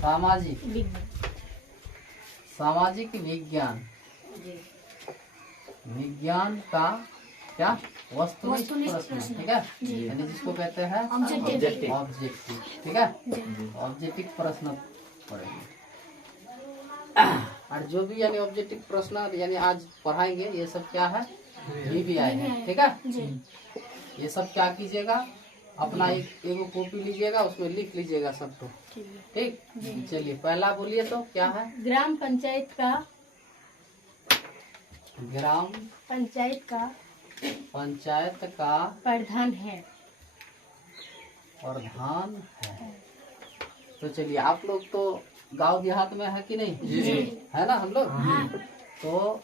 सामाजिक सामाजिक विज्ञान विज्ञान का क्या वस्तुनिष्ठ प्रश्न, ठीक है, यानी जिसको कहते हैं ऑब्जेक्टिव, ठीक है, ऑब्जेक्टिव प्रश्न पढ़ेंगे। और जो भी यानी ऑब्जेक्टिव प्रश्न यानी आज पढ़ाएंगे ये सब क्या है, VBI है, ठीक है। ये सब क्या कीजिएगा, अपना एगो कॉपी लीजिएगा, उसमें लिख लीजिएगा सबको, ठीक। चलिए पहला बोलिए तो क्या है। ग्राम पंचायत का प्रधान है। तो चलिए आप लोग तो गांव देहात में है कि नहीं, है ना हम लोग। तो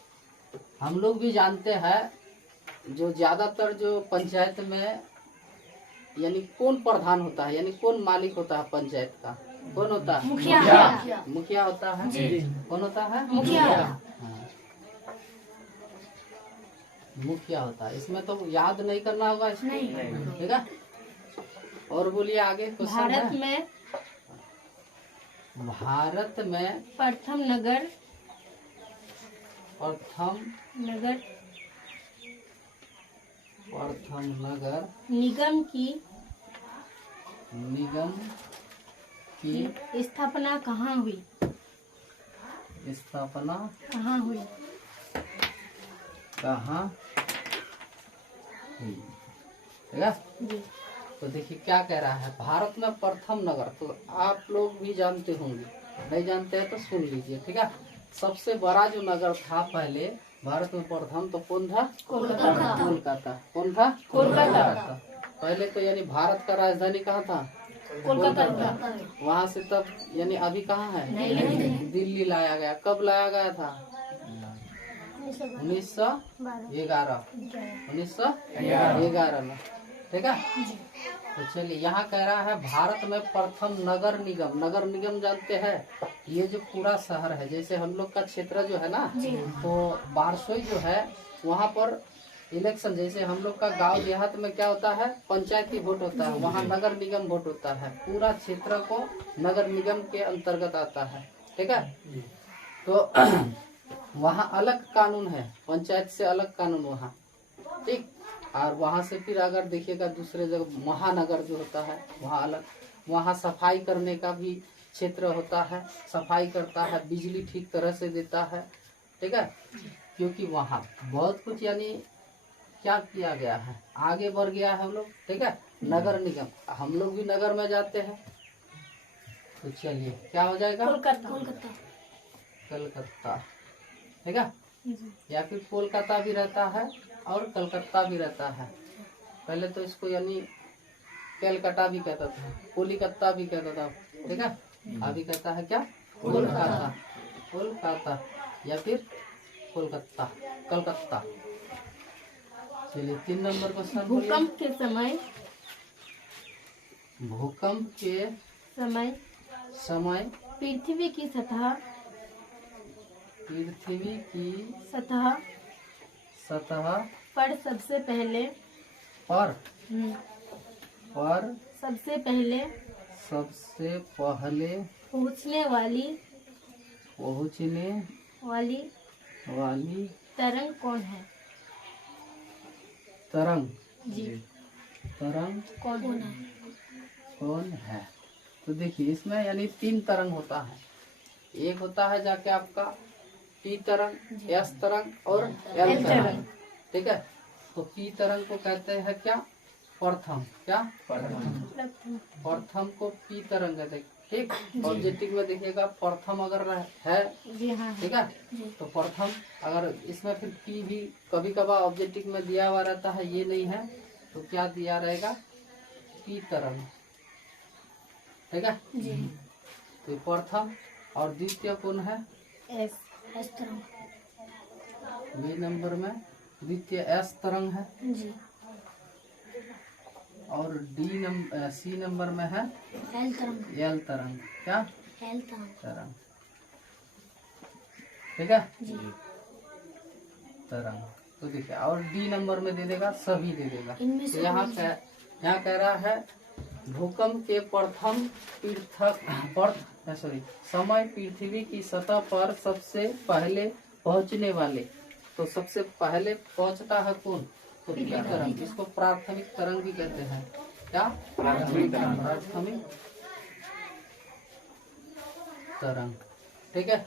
हम लोग भी जानते हैं जो ज्यादातर जो पंचायत में यानी कौन प्रधान होता है, यानी कौन मालिक होता है पंचायत का, कौन होता है, मुखिया होता है। कौन होता है, मुखिया होता है। इसमें तो याद नहीं करना होगा इसमें, ठीक है। और बोलिए आगे क्वेश्चन है। भारत में प्रथम नगर निगम की स्थापना कहाँ हुई। ठीक है। तो देखिए क्या कह रहा है, भारत में प्रथम नगर, तो आप लोग भी जानते होंगे, नहीं जानते हैं तो सुन लीजिए, ठीक है। सबसे बड़ा जो नगर था पहले भारत में प्रथम, तो कौन था, कोलकाता। कौन था, कोलकाता। पहले तो यानी भारत का राजधानी कहाँ था, कोलकाता। वहाँ से तब यानी अभी कहाँ है, दिल्ली लाया गया। कब लाया गया था, 1911 में, ठीक है। तो चलिए यहाँ कह रहा है भारत में प्रथम नगर निगम जानते हैं, ये जो पूरा शहर है, जैसे हम लोग का क्षेत्र जो है ना, तो बारसोई जो है वहाँ पर इलेक्शन, जैसे हम लोग का गांव देहात में क्या होता है, पंचायती वोट होता है, वहाँ नगर निगम वोट होता है। पूरा क्षेत्र को नगर निगम के अंतर्गत आता है, ठीक है। तो वहाँ अलग कानून है, पंचायत से अलग कानून वहाँ, ठीक। और वहाँ से फिर अगर देखिएगा दूसरे जगह महानगर जो होता है वहाँ अलग, वहाँ सफाई करने का भी क्षेत्र होता है, सफाई करता है, बिजली ठीक तरह से देता है, ठीक है। क्योंकि वहाँ बहुत कुछ यानी क्या किया गया है, आगे बढ़ गया है हम लोग, ठीक है। नगर निगम, हम लोग भी नगर में जाते हैं, तो चलिए क्या हो जाएगा, कलकत्ता, ठीक है। या फिर कोलकाता भी रहता है और कलकत्ता भी रहता है। पहले तो इसको यानी कलकत्ता भी कहता था, कोलिकत्ता भी कहता था, ठीक है। अभी कहता है क्या, कोलकाता या फिर कलकत्ता। चलिए 3 नंबर क्वेश्चन। भूकंप के समय पृथ्वी की सतह पर सबसे पहले पहुँचने वाली तरंग कौन है। तरंग कौन है। तो देखिए इसमें यानी 3 तरंग होता है। एक होता है जाके आपका P तरंग, S तरंग और L तरंग, ठीक है। तो P तरंग को कहते हैं क्या, प्रथम को P तरंग कहते हैं, ठीक। ऑब्जेक्टिव में देखिएगा प्रथम अगर है, ठीक है, तो प्रथम अगर इसमें फिर P भी कभी कभार ऑब्जेक्टिव में दिया हुआ रहता है, ये नहीं है तो क्या दिया रहेगा, P तरंग, ठीक है। तो प्रथम और द्वितीय कौन है, S तरंग। B नंबर में द्वितीय S तरंग है जी। और C नंबर में है L तरंग। क्या, L तरंग, ठीक है तरंग। तो देखिए और D नंबर में दे देगा, सभी दे देगा। तो यहाँ कह रहा है भूकंप के प्रथम समय पृथ्वी की सतह पर सबसे पहले पहुंचने वाले, तो सबसे पहले पहुंचता है कौन? पृथ्वी तरंग। इसको प्राथमिक तरंग भी कहते हैं। क्या? प्राथमिक तरंग। ठीक है।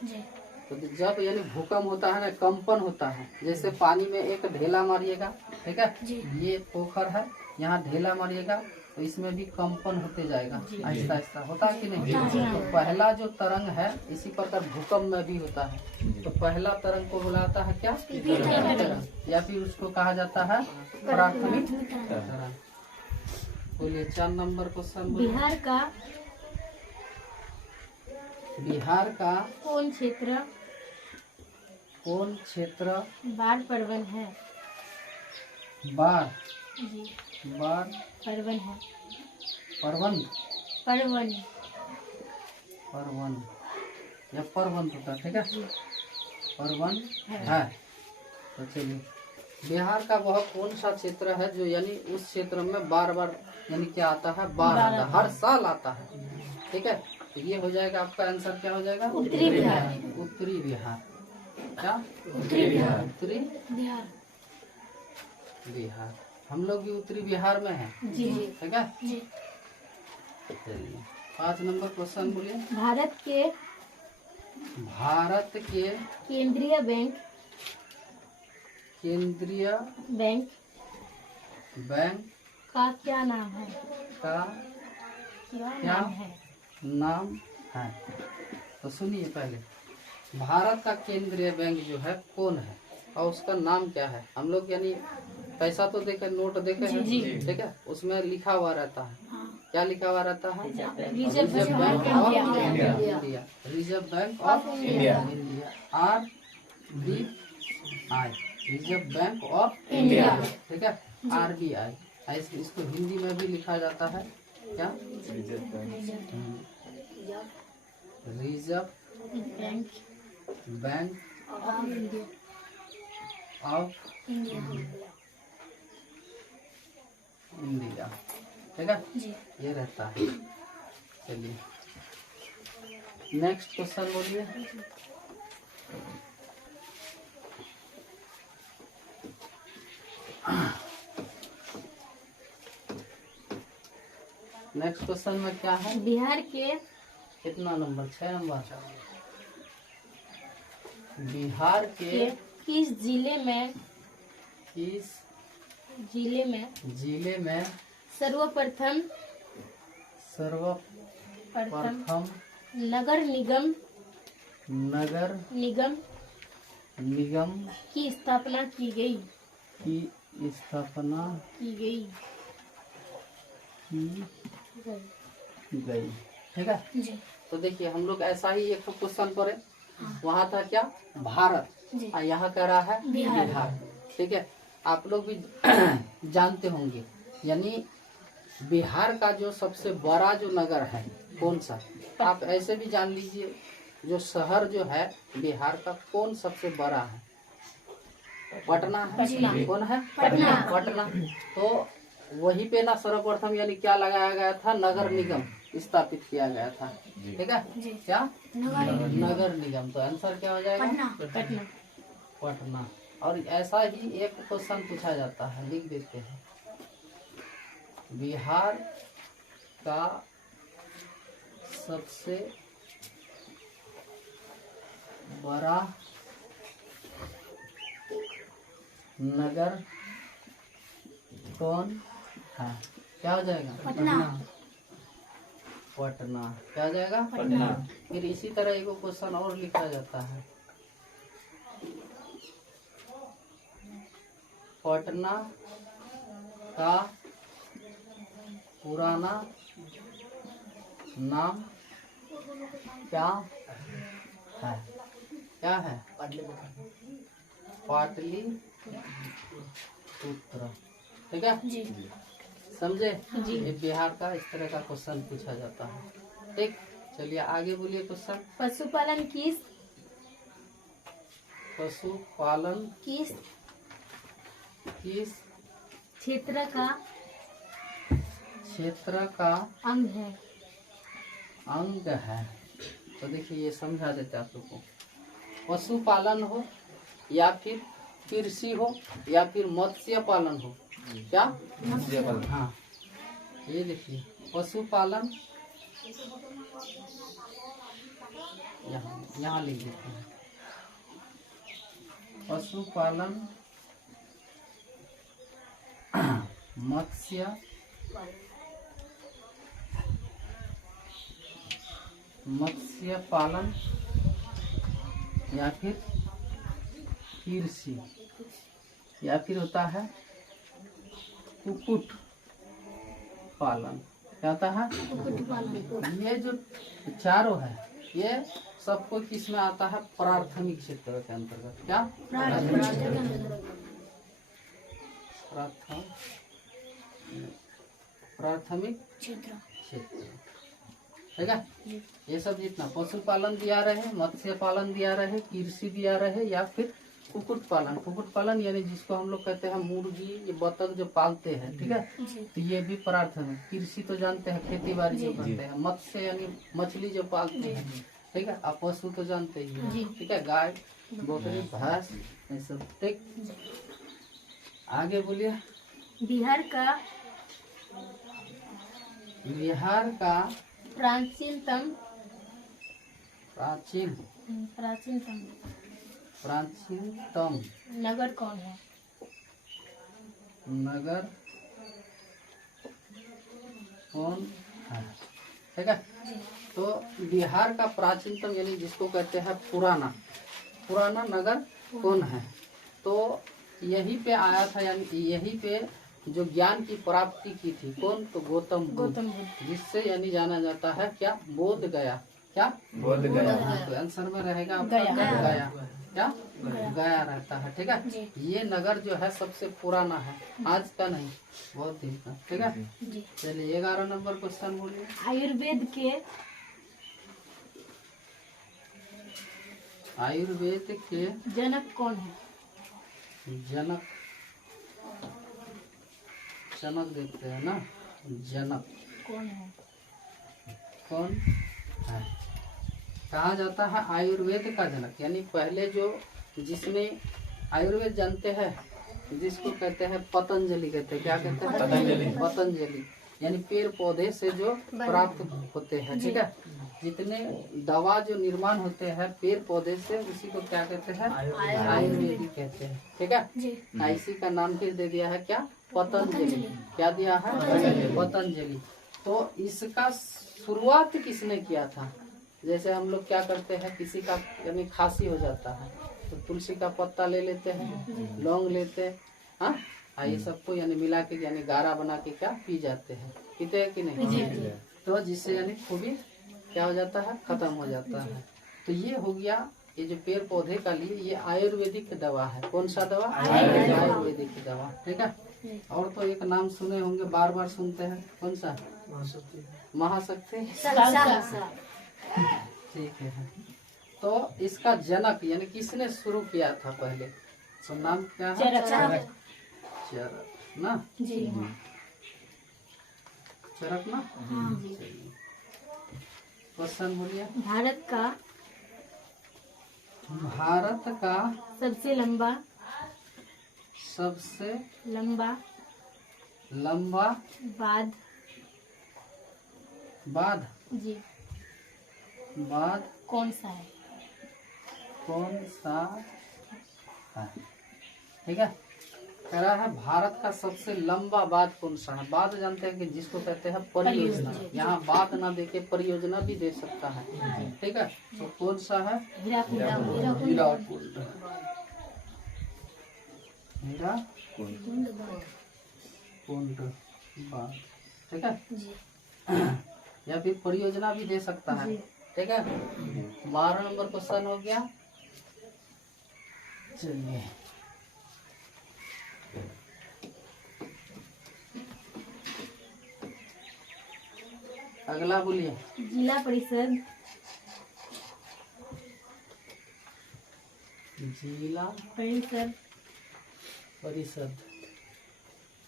तो जब यानी भूकंप होता है ना, कंपन होता है, जैसे पानी में एक ढेला मारिएगा, ठीक है, ये पोखर है, यहाँ ढेला मारिएगा तो इसमें भी कंपन होते जाएगा, आहिस्ता आहिस्ता होता है कि नहीं? तो पहला जो तरंग है इसी प्रकार भूकंप में भी होता है। तो पहला तरंग को बुलाता है क्या? तरंग, या फिर उसको कहा जाता है प्राथमिक तरंग। बोलिए 4 नंबर क्वेश्चन। बिहार का कौन क्षेत्र बाढ़ प्रवण है? बाढ़ प्रवण है। परवन या परवन होता है, ठीक है, परवन है। तो चलिए, बिहार का वह कौन सा क्षेत्र है जो यानी उस क्षेत्र में बार बार यानी क्या आता है? बाढ़ आता है, हर साल आता है। ठीक है, तो ये हो जाएगा आपका आंसर। क्या हो जाएगा? उत्तरी बिहार। उत्तरी बिहार। क्या? उत्तरी बिहार। उत्तरी बिहार। हम लोग भी उत्तरी बिहार में हैं। जी। ठीक है। जी। चलिए 5 नंबर क्वेश्चन बोलिए। भारत के केंद्रीय बैंक का क्या नाम है? नाम है? तो सुनिए, पहले भारत का केंद्रीय बैंक जो है कौन है और उसका नाम क्या है? हम लोग यानी पैसा तो देखे, नोट देखे हैं, ठीक है, उसमें लिखा हुआ रहता है। क्या लिखा हुआ रहता है? Reserve bank of India. Reserve bank of India, RBI, reserve bank of India. ठीक है, RBI। इसको हिंदी में भी लिखा जाता है क्या? Reserve bank of India. ठीक है, ये रहता है। चलिए नेक्स्ट क्वेश्चन बोलिए। नेक्स्ट क्वेश्चन में क्या है? बिहार के कितना नंबर? 6 नंबर। बिहार के किस जिले में सर्वप्रथम नगर निगम की स्थापना की गई? ठीक है। तो देखिए, हम लोग ऐसा ही एक क्वेश्चन पढ़े, वहाँ था क्या? भारत, और यहाँ कह रहा है बिहार। ठीक है, आप लोग भी जानते होंगे, यानी बिहार का जो सबसे बड़ा जो नगर है कौन सा? आप ऐसे भी जान लीजिए, जो शहर जो है बिहार का कौन सबसे बड़ा है? पटना है। कौन है? पटना। तो वहीं पे ना सर्वप्रथम यानी क्या लगाया गया था? नगर निगम स्थापित किया गया था। ठीक है, क्या? नगर निगम। तो आंसर क्या हो जाएगा? पटना। और ऐसा ही एक क्वेश्चन पूछा जाता है, लिख देते हैं। बिहार का सबसे बड़ा नगर कौन है? क्या हो जाएगा? पटना। क्या हो जाएगा? पटना। फिर इसी तरह एक क्वेश्चन और लिखा जाता है, पटना का पुराना नाम क्या है? क्या है? पाटलिपुत्र। ठीक है, समझे? ये बिहार का इस तरह का क्वेश्चन पूछा जाता है। ठीक, चलिए आगे बोलिए क्वेश्चन। पशुपालन किस क्षेत्र क्षेत्र का अंग है। तो देखिए ये समझा देते हैं आप लोग को। पशुपालन हो या फिर कृषि हो या फिर मत्स्य पालन हो, क्या हाँ ये देखिए पशुपालन, यहाँ लिख देते हैं पशुपालन, मत्स्य पालन या फिर कृषि या फिर होता है कुक्कुट पालन। क्या होता है? ये जो चारों है ये सबको किस में आता है? प्राथमिक क्षेत्र के अंतर्गत। क्या प्राथमिक क्षेत्र, ठीक है। ये सब जितना पशुपालन दिया रहे, मत्स्य पालन दिया रहे, कृषि दिया रहे या फिर कुक्कुट पालन यानी जिसको हम लोग कहते हैं मुर्गी, ये बतख जो पालते हैं, ठीक है। तो ये भी प्राथमिक। कृषि तो जानते हैं खेती बाड़ी जो करते हैं, मत्स्य यानी मछली जो पालते हैं, ठीक है। आप पशु तो जानते ही हैं, ठीक है, गाय बकरी भैंस ये सब, ठीक। आगे बोलिए। बिहार का प्राचीनतम नगर कौन है? ठीक है। तो बिहार का प्राचीनतम यानी जिसको कहते हैं पुराना नगर कौन है? तो यहीं पे आया था, यानी यहीं पे जो ज्ञान की प्राप्ति की थी कौन? तो गौतम बुद्ध, जिससे यानी जाना जाता है क्या? बोध गया। क्या बोध गया? तो आंसर में रहेगा आपका गया। क्या गया रहता है, ठीक है। ये नगर जो है सबसे पुराना है, आज का नहीं, बहुत दिन का, ठीक है। चलिए 11 नंबर क्वेश्चन बोलिए। आयुर्वेद के जनक कौन है? जनक देखते हैं ना, जनक कौन है? कहा जाता है आयुर्वेद का जनक, यानी पहले जो जिसने आयुर्वेद जानते हैं जिसको कहते हैं पतंजलि कहते हैं। क्या कहते हैं? पतंजलि यानी पेड़ पौधे से जो प्राप्त होते हैं, ठीक है। जितने दवा जो निर्माण होते हैं पेड़ पौधे से, उसी को क्या कहते हैं? आयुर्वेदिक कहते हैं, ठीक है। इसी का नाम फिर दे दिया है क्या? पतंजलि। क्या दिया है? पतंजलि। तो इसका शुरुआत किसने किया था? जैसे हम लोग क्या करते हैं, किसी का यानी खांसी हो जाता है तो तुलसी का पत्ता ले लेते हैं, लौंग लेते हैं, हाँ ये सबको यानी मिला के यानी गारा बना के क्या पी जाते हैं, पीते हैं कि नहीं? तो जिससे यानी खूबी क्या हो जाता है? खत्म हो जाता है। तो ये हो गया ये जो पेड़ पौधे का लिए ये आयुर्वेदिक दवा है। कौन सा दवा? आयुर्वेदिक दवा, ठीक है। और तो एक नाम सुने होंगे, बार बार सुनते हैं, कौन सा? महाशक्ति। ठीक है। तो इसका जनक यानी किसने शुरू किया था पहले? तो नाम क्या है? चरक ना जी। चरक ना। क्वेश्चन बोलिए। भारत का सबसे लंबा बांध जी कौन सा है? ठीक है। कह रहा है भारत का सबसे लंबा बांध कौन सा है? बांध जानते हैं कि जिसको कहते हैं परियोजना। यहाँ बांध ना देके परियोजना भी दे सकता है, ठीक है। तो कौन सा है? हीराकुंड बांध, ठीक है। या फिर परियोजना भी दे सकता है, ठीक है। 12 नंबर क्वेश्चन हो गया। चलिए अगला बोलिए। जिला परिषद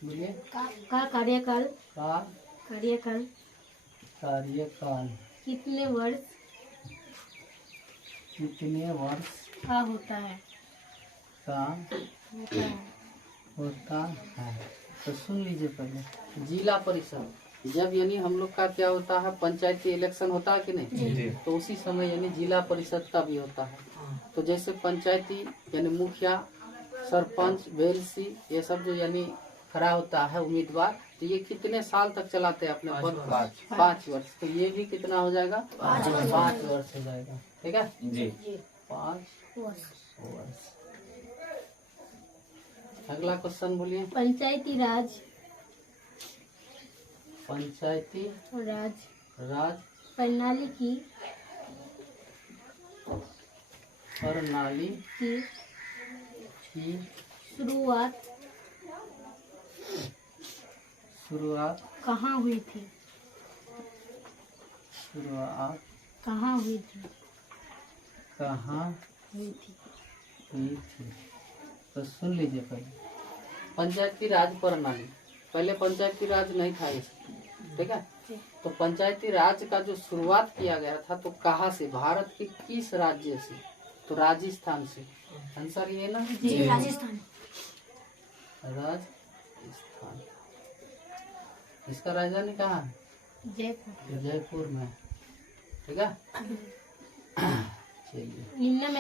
बोलिए। का कार्यकाल कार्यकाल कार्यकाल कितने वर्ष कितने वर्ष का होता है? का होता है। होता है? तो सुन लीजिए पहले, जिला परिषद जब यानी हम लोग का क्या होता है, पंचायती इलेक्शन होता है कि नहीं, तो उसी समय यानी जिला परिषद का भी होता है। तो जैसे पंचायती यानी मुखिया, सरपंच, वेलसी, ये सब जो यानी खड़ा होता है उम्मीदवार, तो ये कितने साल तक चलाते हैं अपने पद को? 5 वर्ष। तो ये भी कितना हो जाएगा? 5 वर्ष हो जाएगा। ठीक है जी। 5 वर्ष। अगला क्वेश्चन बोलिए। पंचायती राज पंचायती राज प्रणाली की प्रणाली की की शुरुआत कहाँ हुई थी? शुरुआत कहाँ हुई थी? कहाँ हुई थी। हुई थी? तो सुन लीजिए पहले, पंचायती राज प्रणाली, पहले पंचायती राज नहीं था ये, ठीक है। तो पंचायती राज का जो शुरुआत किया गया था, तो कहाँ से? भारत के किस राज्य से? तो राजस्थान से। आंसर ये ना जी, राजस्थान। राजस्थान। इसका राजधानी कहाँ है? जयपुर। जयपुर में, ठीक है। चलिए, निम्न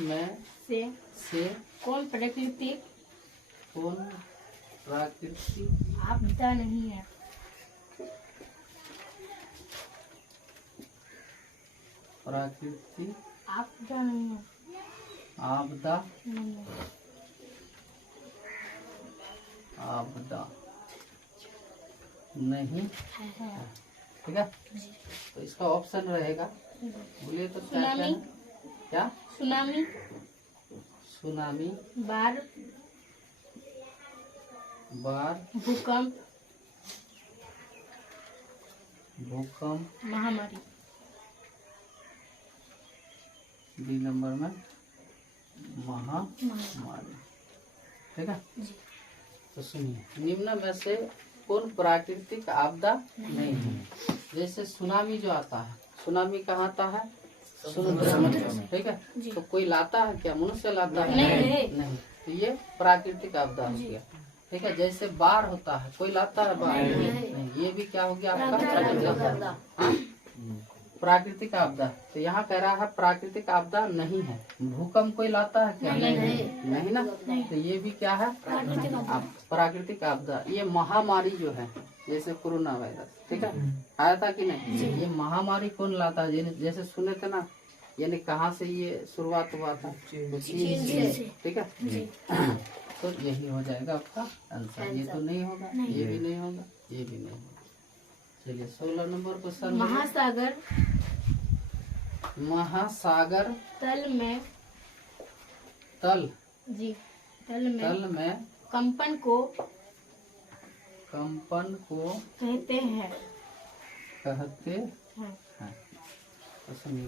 में से कौन प्राकृतिक आपदा नहीं है? प्राकृतिक आपदा नहीं है। आपदा नहीं है। आपदा नहीं, है। ठीक है। तो इसका ऑप्शन रहेगा, बोलिए तो क्या क्या सुनामी। है? क्या? सुनामी, सुनामी, बाढ़, भूकंप, भूकंप, महामारी। बी नंबर में महामारी, ठीक है। तो सुनिए, निम्न में से कौन प्राकृतिक आपदा नहीं है? जैसे सुनामी जो आता है, सुनामी कहाँ आता है? समुद्र में, ठीक है। तो कोई लाता है क्या? मनुष्य लाता है? नहीं। तो ये प्राकृतिक आपदा हो गया, ठीक है। जैसे बाढ़ होता है, कोई लाता है बाढ़? नहीं। ये भी क्या हो गया आपका? प्राकृतिक आपदा। प्राकृतिक आपदा। तो यहाँ कह रहा है प्राकृतिक आपदा नहीं है। भूकंप कोई लाता है क्या? नहीं ना। तो ये भी क्या है? प्राकृतिक आपदा। ये महामारी जो है, जैसे कोरोना वायरस, ठीक है, आया था कि नहीं? ये महामारी कौन लाता है? जैसे सुने थे ना, यानी कहाँ से ये शुरुआत हुआ था? चीन से, ठीक है। तो यही हो जाएगा आपका आंसर। ये तो नहीं होगा, ये भी नहीं होगा, ये भी नहीं होगा। चलिए 16 नंबर क्वेश्चन। महासागर तल में कंपन को कहते हैं। तो सुनिए,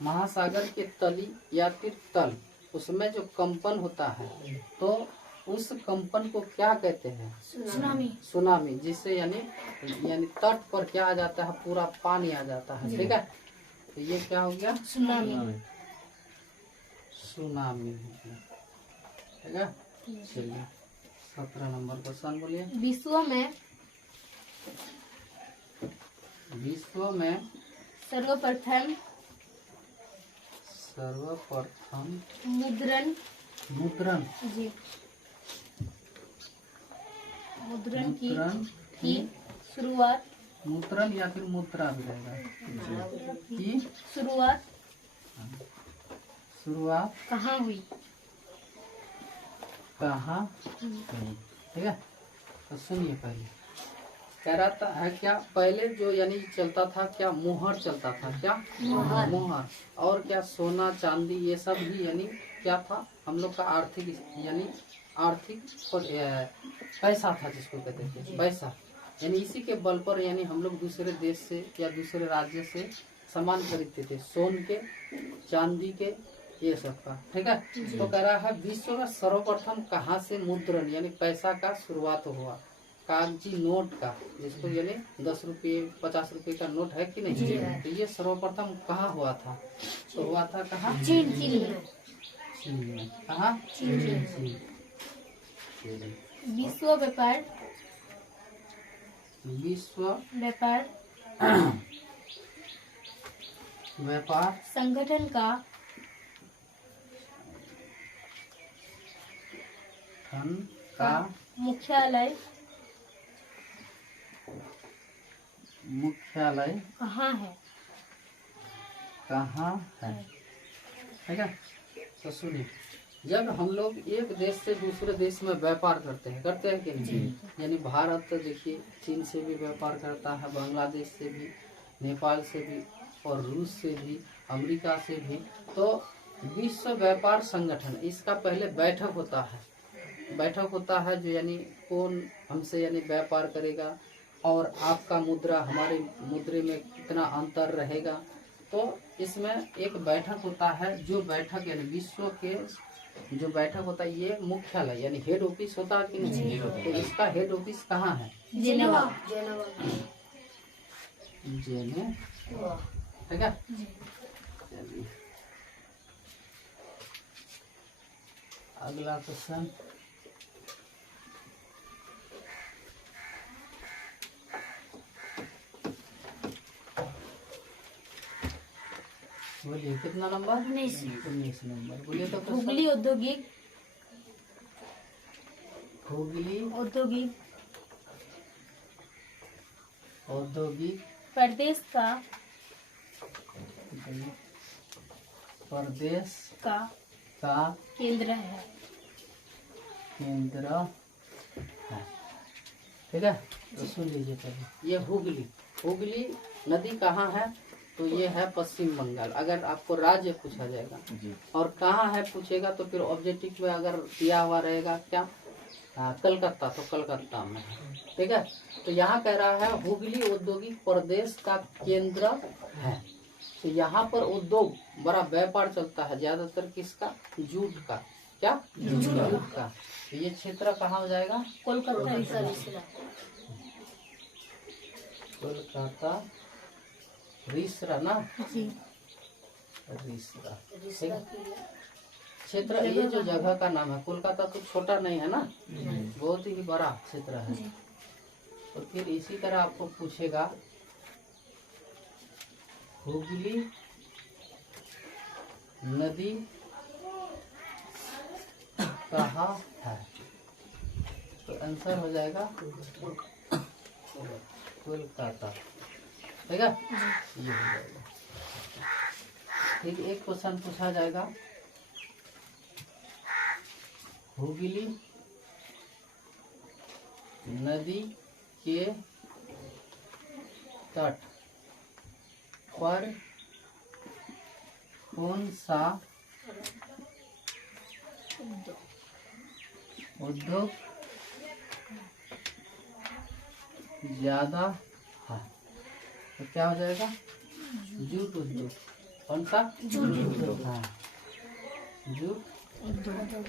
महासागर के तली या फिर तल, उसमें जो कंपन होता है, तो उस कंपन को क्या कहते हैं? सुनामी। जिससे यानी तट पर क्या आ जाता है? पूरा पानी आ जाता है, ठीक है। तो ये क्या हो गया? सुनामी, ठीक है। चलिए 17 नंबर क्वेश्चन बोलिए। विश्व में सर्वप्रथम मुद्रण की शुरुआत। मुद्रण या फिर मुद्रा भी रहेगा। की शुरुआत कहाँ हुई? ठीक है। तो सुनिए, पहले कह रहा था है क्या, पहले जो यानी चलता था क्या? मोहर चलता था। क्या? मोहर। और क्या? सोना चांदी, ये सब भी यानी क्या था? हम लोग का आर्थिक पैसा था, जिसको कहते थे पैसा। यानी इसी के बल पर यानी हम लोग दूसरे देश से या दूसरे राज्य से सामान खरीदते थे, सोन के, चांदी के, ये सब का, ठीक है। तो कह रहा है विश्व में सर्वप्रथम कहाँ से मुद्रण यानी पैसा का शुरुआत हुआ? कागजी नोट का, जिसको यानी 10 रुपये 50 रुपये का नोट है कि नहीं, तो ये सर्वप्रथम कहाँ हुआ था? तो हुआ था कहाँ? चीन चीन में। कहाँ? चीन। विश्व व्यापार व्यापार संगठन का धन का मुख्यालय कहाँ है? ठीक है। तो सुनिए, जब हम लोग एक देश से दूसरे देश में व्यापार करते हैं कि नहीं, यानी भारत तो देखिए चीन से भी व्यापार करता है, बांग्लादेश से भी, नेपाल से भी, और रूस से भी, अमेरिका से भी। तो विश्व व्यापार संगठन, इसका पहले बैठक होता है जो यानी कौन हमसे यानी व्यापार करेगा, और आपका मुद्रा हमारे मुद्रे में कितना अंतर रहेगा। तो इसमें एक बैठक होता है, जो बैठक यानी विश्व के जो बैठक होता है, ये मुख्यालय यानी हेड ऑफिस होता है कि नहीं, तो इसका हेड ऑफिस कहाँ है? जेनेवा। ठीक है। अगला क्वेश्चन, बोलिए कितना नंबर? 19 नंबर। बोलिए तो हुगली औद्योगिक प्रदेश का केंद्र है। ठीक है। तो सुन लीजिए पहले, ये हुगली नदी कहाँ है? तो ये है पश्चिम बंगाल। अगर आपको राज्य पूछा जाएगा और कहाँ है पूछेगा, तो फिर ऑब्जेक्टिव में अगर दिया हुआ रहेगा क्या, कलकत्ता, तो कलकत्ता में है। ठीक है। तो यहाँ कह रहा है हुगली औद्योगिक प्रदेश का केंद्र है। तो यहाँ पर उद्योग बड़ा व्यापार चलता है, ज्यादातर किसका? जूट का। क्या? जूट का। तो ये क्षेत्र कहाँ हो जाएगा? कोलकाता रिसरा ना, रिसरा क्षेत्र। ये जो जगह का नाम है, कोलकाता तो छोटा नहीं है ना, बहुत ही बड़ा क्षेत्र है। तो फिर इसी तरह आपको पूछेगा हुगली नदी कहाँ है, तो आंसर हो जाएगा कोलकाता। ठीक है। ये हो जाएगा। फिर एक क्वेश्चन पूछा जाएगा, हुगली नदी के तट पर कौन सा उद्योग ज्यादा है? तो क्या हो जाएगा? जूट उद्योग। कौन सा? जूट उद्योग। हाँ, जूट उद्योग।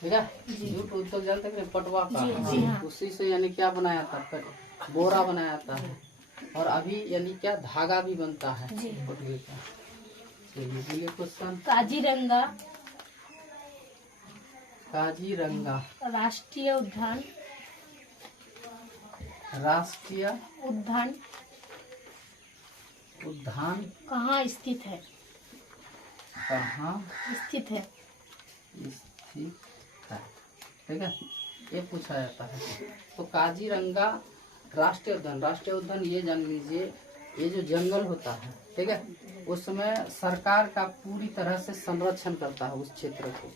ठीक है। जूट उद्योग जानते हैं, पटवा का, उसी से यानी क्या बनाया था? बोरा बनाया था। और अभी यानी क्या, धागा भी बनता है पटवे का। चलिए क्वेश्चन, काजीरंगा राष्ट्रीय उद्यान कहाँ स्थित है? ठीक है। ये पूछा जाता है। तो काजीरंगा राष्ट्रीय उद्यान ये जान लीजिए, ये जो जंगल होता है, ठीक है, उसमें सरकार का पूरी तरह से संरक्षण करता है उस क्षेत्र को,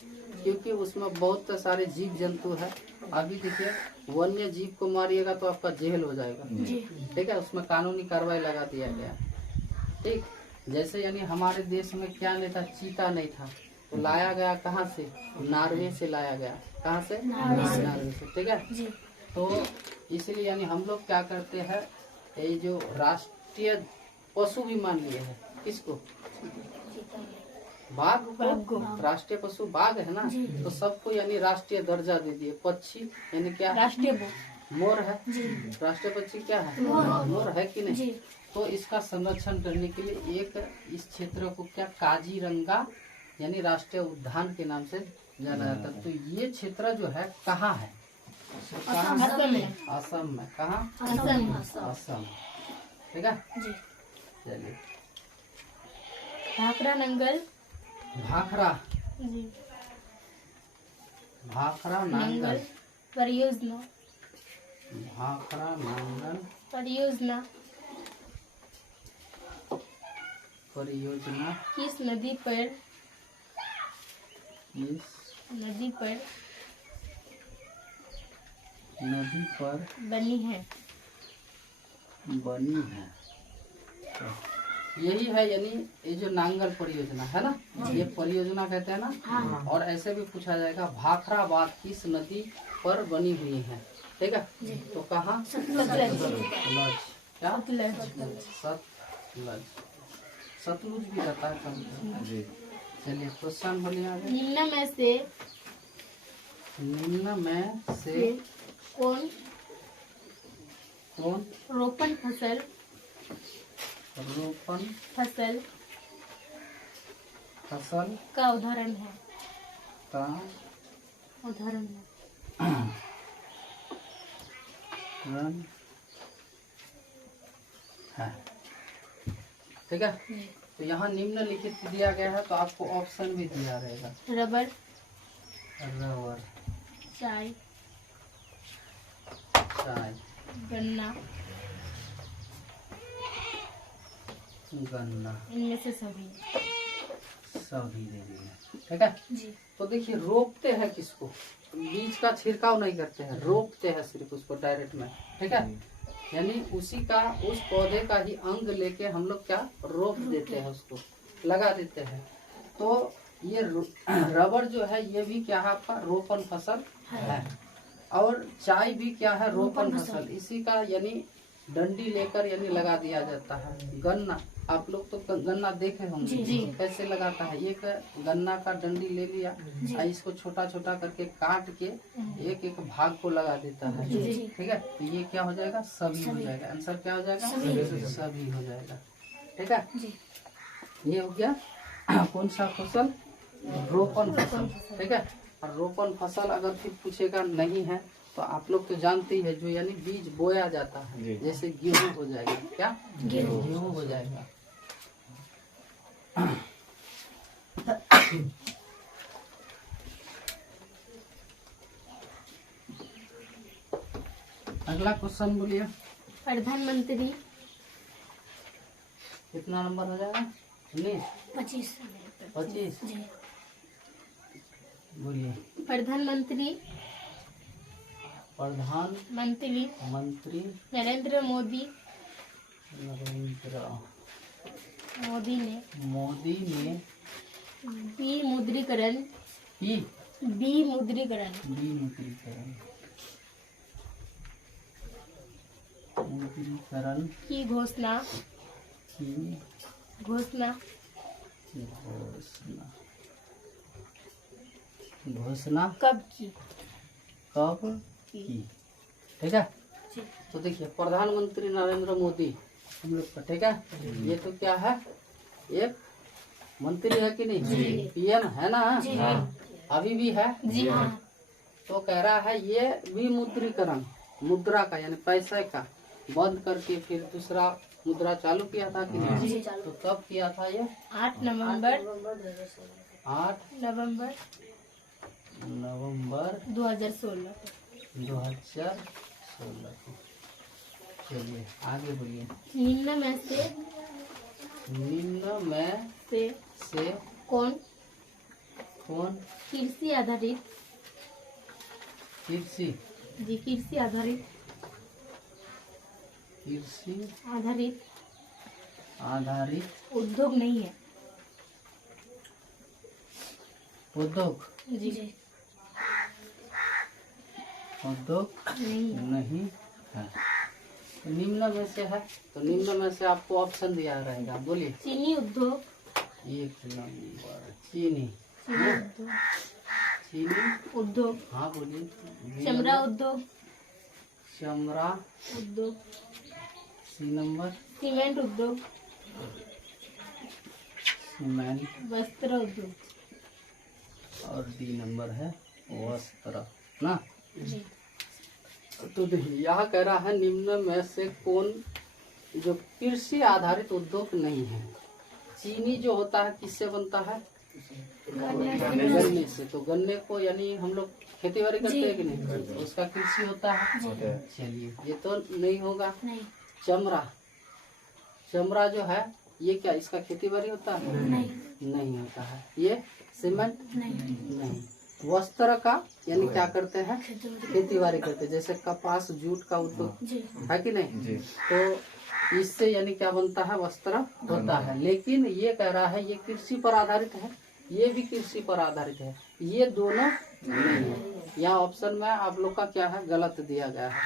क्योंकि उसमें बहुत सारे जीव जंतु है। अभी देखिए, वन्य जीव को मारिएगा तो आपका जेल हो जाएगा। ठीक है। उसमें कानूनी कार्रवाई लगा दिया गया। ठीक। जैसे यानी हमारे देश में क्या नहीं था, चीता नहीं था, तो लाया गया कहाँ से? नॉर्वे से लाया गया। कहाँ से? नॉर्वे से। ठीक है। तो इसलिए यानी हम लोग क्या करते हैं, ये जो राष्ट्रीय पशु भी मान लिए है, किसको? बाघ बाघ को को। राष्ट्रीय पशु बाघ है ना, तो सबको यानी राष्ट्रीय दर्जा दे दिए। पक्षी यानी क्या है? राष्ट्रीय मोर है। राष्ट्रीय पक्षी क्या है? मोर है कि नहीं? जी। तो इसका संरक्षण करने के लिए एक इस क्षेत्र को क्या काजीरंगा यानी राष्ट्रीय उद्यान के नाम से जाना जाता है। तो ये क्षेत्र जो है कहाँ है? कहाँ है? असम में। असम में। कहाँ? असम। ठीक है, जी। चलिए। भाखड़ा नंगल। भाखड़ा जी। भाखड़ा नंगल नांगल। परियोजना। भाखड़ा नांगल परियोजना परियोजना किस नदी पर इस नदी पर नदी पर बनी है? बनी है। यही है यानी ये जो नांगल परियोजना है ना, ये परियोजना कहते हैं ना। हाँ। और ऐसे भी पूछा जाएगा भाखड़ा बांध किस नदी पर बनी हुई है? ठीक है, तो कहाँ? सतलज। सतलज। क्या? सतलज। सतलज। सतलुज भी रहता है कभी। चलिए क्वेश्चन बोलिए आगे। निम्न में से कौन कौन रोपण फसल फसल का उदाहरण है? का उदाहरण है। रन है। ठीक है, तो यहाँ निम्नलिखित दिया गया है, तो आपको ऑप्शन भी दिया रहेगा। रबर, रबर, चाय, चाय, गन्ना, गन्ना, इनमें से सभी। सभी दे दिए। ठीक है, जी। तो देखिए रोपते हैं किसको? बीज का छिड़काव नहीं करते हैं, रोपते हैं सिर्फ उसको डायरेक्ट में। ठीक है, यानी उसी का उस पौधे का ही अंग लेके हम लोग क्या रोप देते हैं, उसको लगा देते हैं। तो ये रबर जो है ये भी क्या है आपका रोपण फसल है। और चाय भी क्या है रोपण फसल, इसी का यानी डंडी लेकर यानी लगा दिया जाता है। गन्ना, आप लोग तो गन्ना देखे होंगे कैसे लगाता है। एक गन्ना का डंडी ले लिया और इसको छोटा छोटा करके काट के एक एक भाग को लगा देता है। ठीक है, तो ये क्या हो जाएगा? सभी हो जाएगा। आंसर क्या हो जाएगा? सभी हो जाएगा। ठीक है, ये हो गया कौन सा फसल? रोपण फसल। ठीक है, और रोपण फसल अगर फिर पूछेगा नहीं है तो आप लोग तो जानते ही है, जो यानी बीज बोया जाता है, जैसे गेहूं हो जाएगा। क्या? गेहूं हो जाएगा। अगला क्वेश्चन बोलिए। प्रधानमंत्री। कितना नंबर हो जाएगा? 19, 25। बोलिए। प्रधानमंत्री मंत्री नरेंद्र मोदी ने विमुद्रीकरण की घोषणा कब की? ठीक है, तो देखिए प्रधानमंत्री नरेंद्र मोदी हम लोग का। ठीक है, ये तो क्या है? एक मंत्री है कि नहीं? पीएम है ना? अभी भी है। तो कह रहा है ये विमुद्रीकरण, मुद्रा का यानी पैसे का बंद करके फिर दूसरा मुद्रा चालू किया था कि नहीं? तो कब किया था ये? 8 नवंबर 2016 को। चलिए आगे बोलिए। निम्न में से कौन कृषि आधारित उद्योग नहीं है? उद्योग नहीं है। निम्न में से है, तो निम्न में से आपको ऑप्शन दिया रहेगा। बोलिए। चीनी उद्योग, 1 नंबर चीनी। चीनी उद्योग, हाँ बोलिए। चमड़ा उद्योग, चमड़ा उद्योग, सी नंबर सीमेंट उद्योग, सीमेंट वस्त्र उद्योग। और डी नंबर है वस्त्र ना। जी तो देखिए यहाँ कह रहा है निम्न में से कौन जो कृषि आधारित उद्योग नहीं है। चीनी जो होता है किससे बनता है? गन्ने से। तो गन्ने को यानी हम लोग खेती बाड़ी करते हैं कि नहीं, उसका कृषि होता है। चलिए ये तो नहीं होगा। नहीं, चमड़ा, चमड़ा जो है ये क्या इसका खेती बाड़ी होता है? नहीं होता है। ये सीमेंट नहीं। वस्त्र का यानी क्या करते हैं? खेती बाड़ी करते हैं, जैसे कपास जूट का उद्योग है कि नहीं। तो इससे यानी क्या बनता है? वस्त्र होता है। लेकिन ये कह रहा है ये कृषि पर आधारित है, ये भी कृषि पर आधारित है, ये दोनों नहीं है। यहाँ ऑप्शन में आप लोग का क्या है? गलत दिया गया है।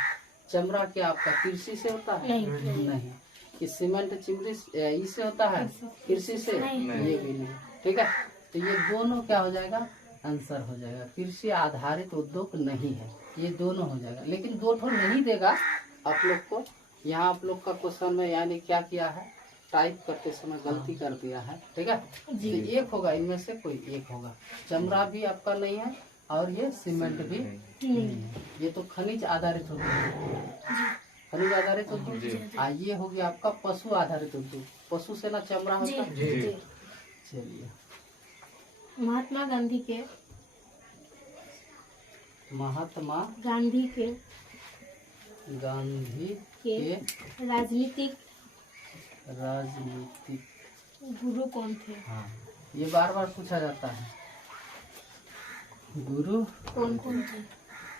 चमड़ा क्या आपका कृषि से होता है? नहीं। कि सीमेंट चिमड़ी इससे होता है कृषि से? ये भी नहीं। ठीक है, तो ये दोनों क्या हो जाएगा? आंसर हो जाएगा। कृषि आधारित उद्योग नहीं है, ये दोनों हो जाएगा। लेकिन दो ठो नहीं देगा आप लोग को। यहाँ आप लोग का क्वेश्चन में यानी क्या किया है? टाइप करते समय गलती कर दिया है। ठीक है, तो एक होगा, इनमें से कोई एक होगा। चमड़ा भी आपका नहीं है और ये सीमेंट भी नहीं है। ये तो खनिज आधारित उद्योग, खनिज आधारित उद्योग। ये हो गया आपका पशु आधारित उद्योग। पशु से ना चमड़ा होता है। चलिए महात्मा गांधी के राजनीतिक गुरु कौन थे? हाँ, ये बार बार पूछा जाता है। गुरु कौन थे?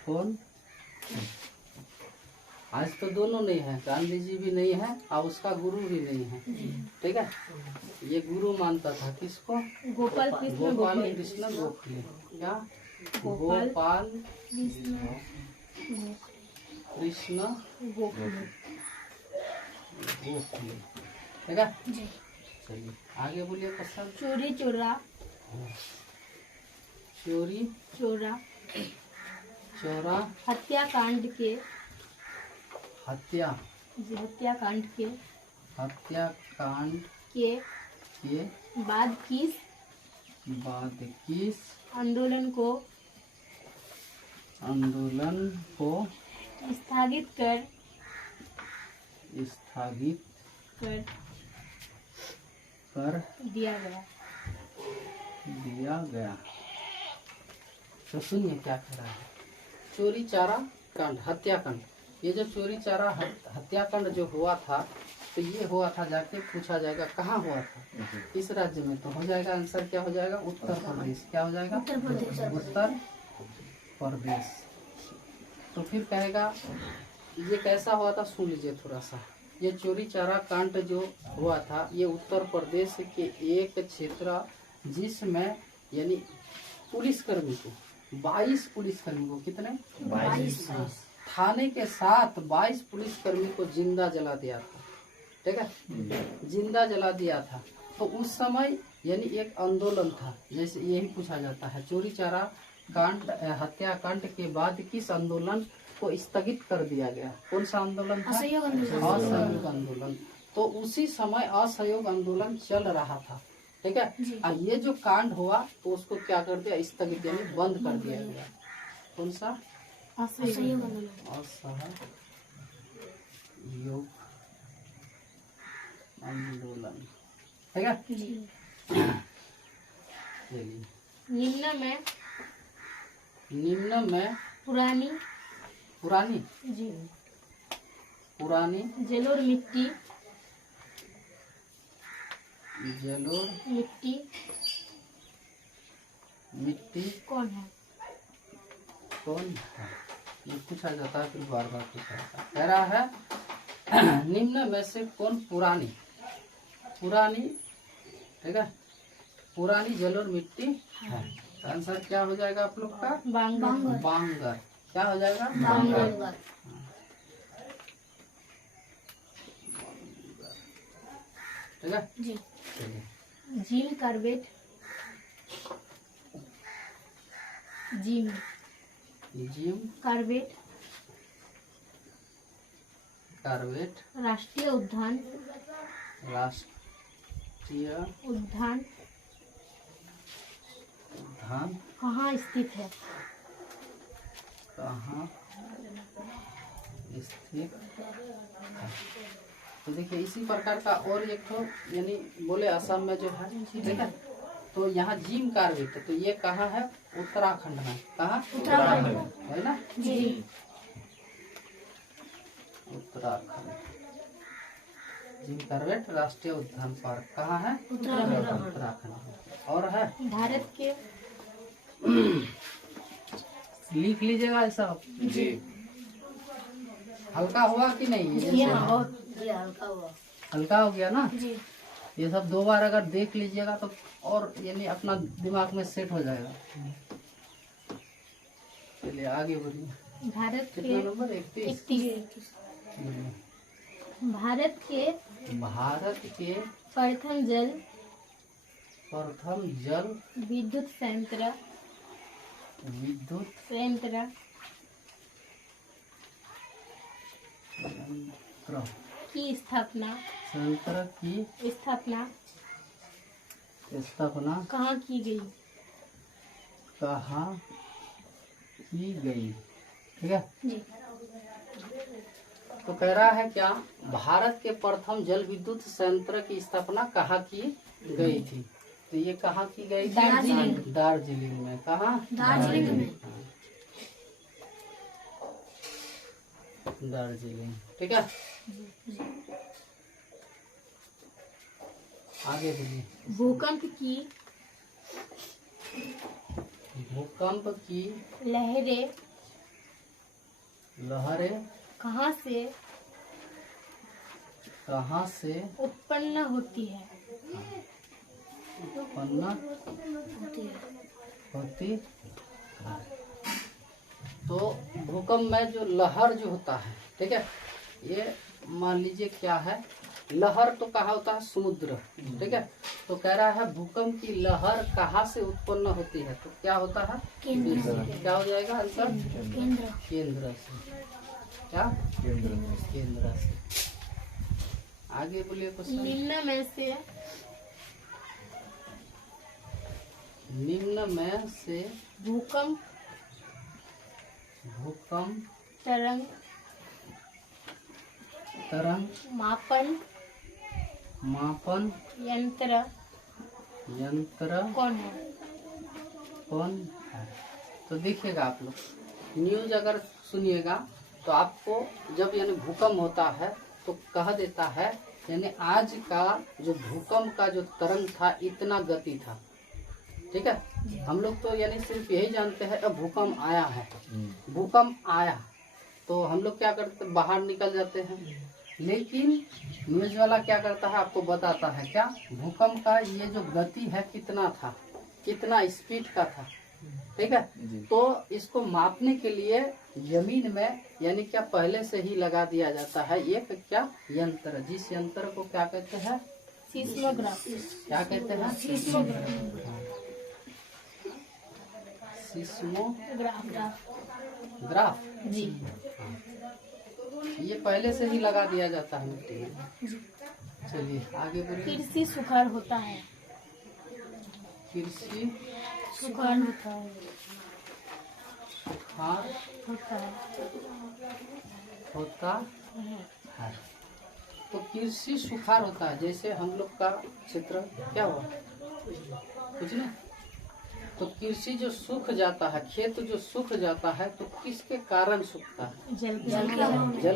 कौन? आज तो दोनों नहीं है, गांधी जी भी नहीं है और उसका गुरु भी नहीं है। ठीक है, ये गुरु मानता था किसको? गोपाल कृष्ण गोखले। क्या? गोपाल गोपाल कृष्ण गोखले। ठीक है, चलिए आगे बोलिए क्वेश्चन। चोरी चोरा हत्याकांड के बाद किस आंदोलन को स्थगित कर दिया गया। तो सुनिए क्या कह रहा है। चोरी चारा कांड, हत्याकांड। ये जो चोरी चारा हत्याकांड जो हुआ था, तो ये हुआ था, जाके पूछा जाएगा कहाँ हुआ था? इस राज्य में। तो हो जाएगा आंसर क्या हो जाएगा? उत्तर प्रदेश। क्या हो जाएगा? उत्तर प्रदेश। तो फिर कहेगा ये कैसा हुआ था, सुन लीजिए थोड़ा सा। ये चोरी चारा कांड जो हुआ था ये उत्तर प्रदेश के एक क्षेत्र जिसमें यानी पुलिसकर्मी को 22 पुलिसकर्मी को, कितने? 22 थाने के साथ 22 पुलिसकर्मी को जिंदा जला दिया था। ठीक है, जिंदा जला दिया था। तो उस समय यानी एक आंदोलन था, जैसे यही पूछा जाता है चोरी चारा कांड हत्याकांड के बाद किस आंदोलन को स्थगित कर दिया गया? कौन सा आंदोलन था? असहयोग आंदोलन। तो उसी समय असहयोग आंदोलन चल रहा था। ठीक है, और ये जो कांड हुआ तो उसको क्या कर दिया? स्थगित यानी बंद कर दिया गया। कौन सा? असहयोग आंदोलन। ठीक है, चलिए निम्न में पुरानी जलोढ़ मिट्टी कौन है? ये पूछा जाता है, फिर बार बार पूछा जाता है। कह रहा है निम्न में से कौन पुरानी, ठीक है, पुरानी जलोढ़ मिट्टी है? आंसर क्या हो जाएगा आप लोग का? बांगर। क्या हो जाएगा? बांगर। ठीक है, चलिए Jim Corbett, Jim Jim Corbett, Corbett, राष्ट्रीय उद्यान, राष्ट्रीय उद्यान उद्यान कहाँ स्थित है? कहाँ स्थित है? तो देखिए इसी प्रकार का और एक तो यानी बोले असम में जो है, ठीक है। तो यहाँ जिम कार्बेट है, तो ये कहाँ है? उत्तराखंड में। कहाँ? उत्तराखंड है ना, जी। उत्तराखंड। जिम कार्बेट राष्ट्रीय उद्यान पार्क कहाँ है? उत्तराखंड। उत्तराखंड। और है, भारत के लिख लीजिएगा ऐसा जी हल्का हुआ कि नहीं? जी हाँ बहुत हल्का हो गया ना। जी। ये सब 2 बार अगर देख लीजिएगा तो और यानी अपना दिमाग में सेट हो जाएगा। चलिए आगे बढ़िए। भारत कितना के नंबर? 31। 31 भारत के प्रथम जल विद्युत संयंत्र की स्थापना कहाँ की गई? कहाँ की गई? ठीक है। जी तो कह रहा है क्या? भारत के प्रथम जल विद्युत संयंत्र की स्थापना कहाँ की गई थी? तो ये कहाँ की गई थी? दार्जिलिंग में। कहाँ? दार्जिलिंग में। दार्जिलिंग, ठीक है। आगे बोलिए। भूकंप की लहरें कहाँ से उत्पन्न होती है? तो भूकंप में जो लहर जो होता है, ठीक है, ये मान लीजिए क्या है? लहर तो कहाँ होता है? समुद्र, ठीक है। तो कह रहा है भूकंप की लहर कहाँ से उत्पन्न होती है? तो क्या होता है? केंद्र से। क्या हो जाएगा आंसर? केंद्र से। क्या? केंद्र से। आगे बोलिए क्वेश्चन। निम्न में से भूकंप तरंग मापन यंत्र कौन है? तो देखिएगा आप लोग न्यूज अगर सुनिएगा तो आपको जब यानी भूकंप होता है तो कह देता है यानी आज का जो भूकंप का जो तरंग था इतना गति था, ठीक है। हम लोग तो यानी सिर्फ यही जानते हैं अब भूकंप आया है, भूकंप आया तो हम लोग क्या करते, बाहर निकल जाते हैं। लेकिन न्यूज वाला क्या करता है, आपको बताता है क्या भूकंप का ये जो गति है कितना था, कितना स्पीड का था, ठीक है। तो इसको मापने के लिए जमीन में यानी क्या पहले से ही लगा दिया जाता है एक क्या यंत्र, जिस यंत्र को क्या कहते हैं? सीस्मोग्राफ। क्या कहते हैं? सीस्मोग्राफ जी। ये पहले से ही लगा दिया जाता है मिट्टी में। चलिए आगे बढ़िए। कृषि सुखाड़ होता है। कृषि सुखाड़ होता है। होता है। तो कृषि सुखाड़ होता है, जैसे हम लोग का क्षेत्र क्या हुआ कुछ नहीं, तो कृषि जो सूख जाता है, खेत जो सूख जाता है तो किसके कारण सूखता है? जल के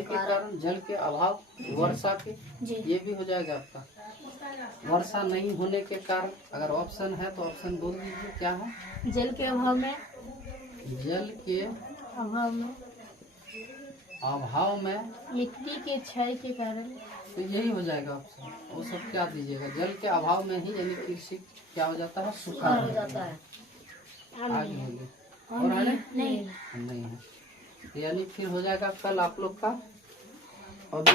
कारण, जल के अभाव, वर्षा के, ये भी हो जाएगा आपका। वर्षा नहीं होने के कारण, अगर ऑप्शन है तो ऑप्शन बोल दीजिए क्या है? जल के अभाव में, अभाव में मिट्टी के क्षय के कारण, तो यही हो जाएगा ऑप्शन। वो सब क्या दीजिएगा? जल के अभाव में ही यानी कृषि क्या हो जाता है? सूखा हो जाता है। आगे होगी और है नहीं है, यानी फिर हो जाएगा कल आप लोग का